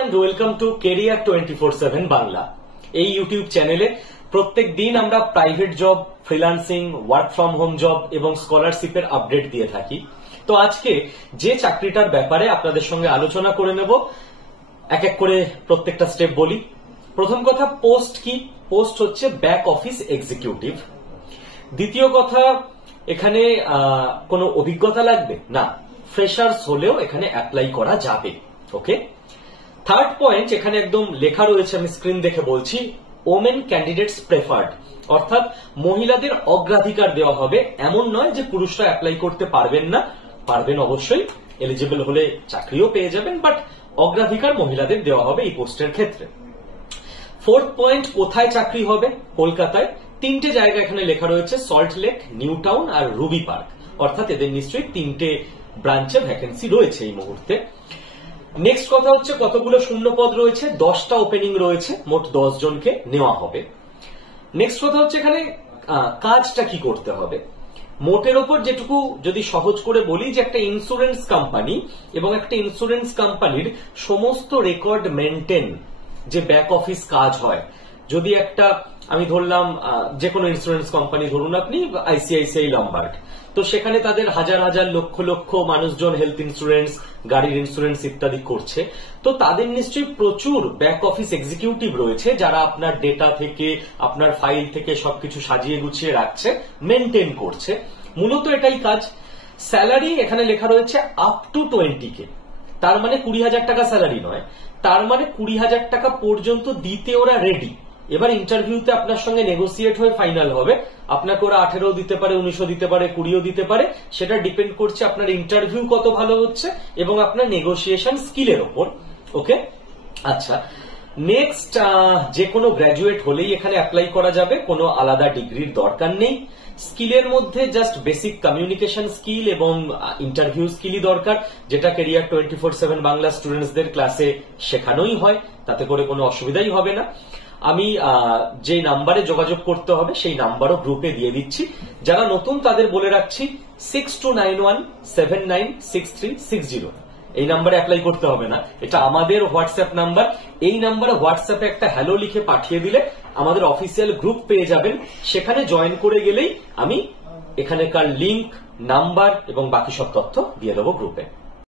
and welcome to Career 24/7 Bangla. এই YouTube চ্যানেলে প্রত্যেক দিন আমরা private job, freelancing, work from home job এবং স্কলারশিপের আপডেট দিয়ে থাকি। তো আজকে যে চাকরিটার ব্যাপারে আপনাদের সঙ্গে আলোচনা করে নেব, এক এক করে প্রত্যেকটা স্টেপ বলি। প্রথম কথা, পোস্ট কি? পোস্ট হচ্ছে ব্যাক অফিস এক্সিকিউটিভ। দ্বিতীয় কথা, এখানে কোনো অভিজ্ঞতা লাগবে না, ফ্রেশার্স হলেও এখানে অ্যাপ্লাই করা যাবে। ওকে। থার্ড পয়েন্ট, এখানে একদম লেখা রয়েছে, আমি স্ক্রিন দেখে বলছি, ওমেন ক্যান্ডিডেটস প্রেফার্ড, অর্থাৎ মহিলাদের অগ্রাধিকার দেওয়া হবে। এমন নয় যে পুরুষরা অ্যাপ্লাই করতে পারবেন না, পারবেন অবশ্যই, এলিজিবল হলে চাকরিও পেয়ে যাবেন, বাট অগ্রাধিকার মহিলাদের দেওয়া হবে এই পোস্টের ক্ষেত্রে। ফোর্থ পয়েন্ট, কোথায় চাকরি হবে? কলকাতায়। তিনটে জায়গা এখানে লেখা রয়েছে, সল্ট লেক, নিউ টাউন আর রুবি পার্ক, অর্থাৎ এদের নিশ্চয়ই তিনটে ব্রাঞ্চে ভ্যাকেন্সি রয়েছে এই মুহূর্তে। নেক্সট কথা হচ্ছে, কতগুলো শূন্য পদ রয়েছে? 10টা ওপেনিং রয়েছে, মোট 10 জনকে নেওয়া হবে। নেক্সট কথা হচ্ছে, এখানে কাজটা কি করতে হবে? মোটের ওপর যেটুকু যদি সহজ করে বলি, যে একটা ইন্স্যুরেন্স কোম্পানি এবং একটা ইন্স্যুরেন্স কোম্পানির সমস্ত রেকর্ড মেনটেন, যে ব্যাক অফিস কাজ হয়, যদি একটা, আমি ধরলাম যে কোনো ইন্স্যুরেন্স কোম্পানি, ধরুন আপনি আইসিআইসিআই লম্বার্ড, তো সেখানে তাদের হাজার হাজার লক্ষ লক্ষ মানুষজন হেলথ ইন্স্যুরেন্স, গাড়ির ইন্স্যুরেন্স ইত্যাদি করছে। তো তাদের নিশ্চয়ই প্রচুর ব্যাক অফিস এক্সিকিউটিভ রয়েছে, যারা আপনার ডেটা থেকে, আপনার ফাইল থেকে সবকিছু সাজিয়ে গুছিয়ে রাখছে, মেনটেন করছে। মূলত এটাই কাজ। স্যালারি এখানে লেখা রয়েছে আপ টু 20K, তার মানে 20,000 টাকা স্যালারি নয়, তার মানে 20,000 টাকা পর্যন্ত দিতে ওরা রেডি। এবার ইন্টারভিউতে আপনার সঙ্গে নেগোসিয়েট হয়ে ফাইনাল হবে, আপনাকে ওরা 18 দিতে পারে, 19 দিতে পারে, 20 দিতে পারে, সেটা ডিপেন্ড করছে আপনার ইন্টারভিউ কত ভালো হচ্ছে এবং আপনার নেগোসিয়েশন স্কিলের ওপর। ওকে, আচ্ছা। নেক্সট, যে কোনো গ্র্যাজুয়েট হলেই এখানে অ্যাপ্লাই করা যাবে, কোনো আলাদা ডিগ্রির দরকার নেই। স্কিলের মধ্যে জাস্ট বেসিক কমিউনিকেশন স্কিল এবং ইন্টারভিউ স্কিলই দরকার, যেটা ক্যারিয়ার 24/7 বাংলা স্টুডেন্টসদের ক্লাসে শেখানোই হয়, তাতে করে কোনো অসুবিধাই হবে না। আমি যে নাম্বারে যোগাযোগ করতে হবে সেই নাম্বারও গ্রুপে দিয়ে দিচ্ছি। যারা নতুন তাদের বলে রাখছি, 6291796360, এই নাম্বারে অ্যাপ্লাই করতে হবে না, এটা আমাদের হোয়াটসঅ্যাপ নাম্বার। এই নাম্বারে হোয়াটসঅ্যাপে একটা হ্যালো লিখে পাঠিয়ে দিলে আমাদের অফিসিয়াল গ্রুপ পেয়ে যাবেন, সেখানে জয়েন করে গেলেই আমি এখানেকার লিংক, নাম্বার এবং বাকি সব তথ্য দিয়ে দেবো গ্রুপে।